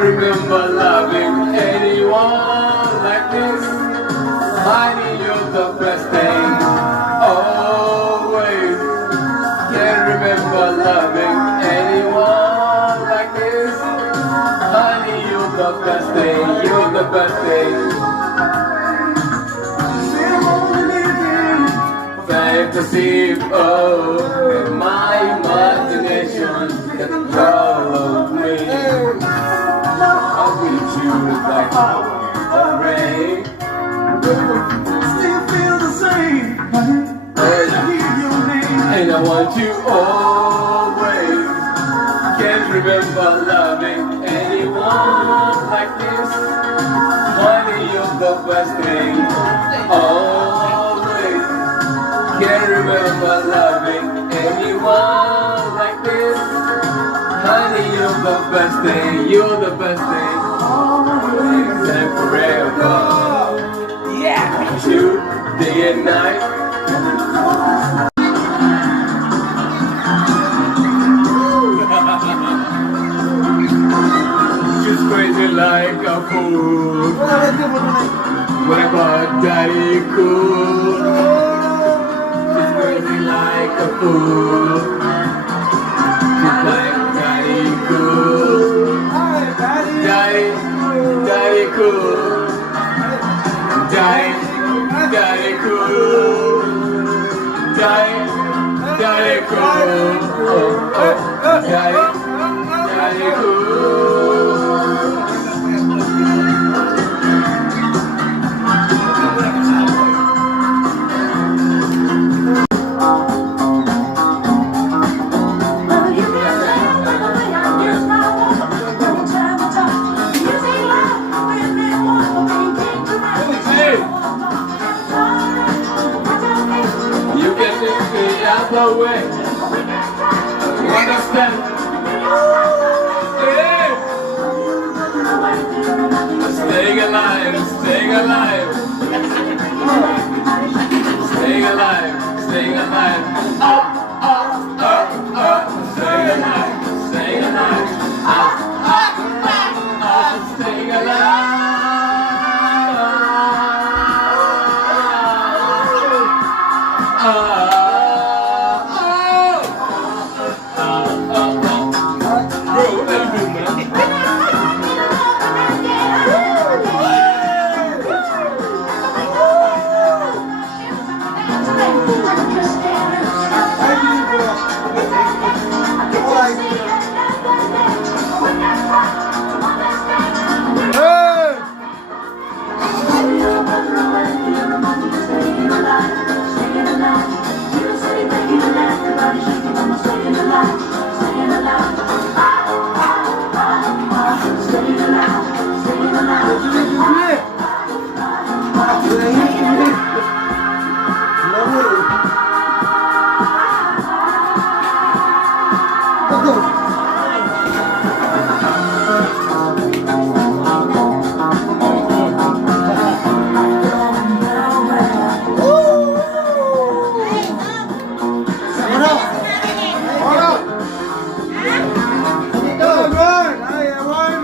remember loving anyone like this. Honey, you're the best thing. Always. Can't remember loving anyone like this. Honey, you're the best thing. You're the best thing. Fantasy of my imagination that followed me. I'll beat you like a rain. Still feel the same. I hear your name. And I want you always. Can't remember loving anyone like this. Honey, you're the best thing. Always. Can't remember loving anyone like this. Honey, you're the best thing. You're the best thing. Always and forever. Yeah. You, day and night. Just crazy like a fool. What about Daddy Cool? She's crazy like a fool. She's like Daddy Cool. Daddy Cool. Daddy Cool. Daddy Cool. Daddy Cool. You get this thing out the way. You understand? Yeah. Staying alive, staying alive.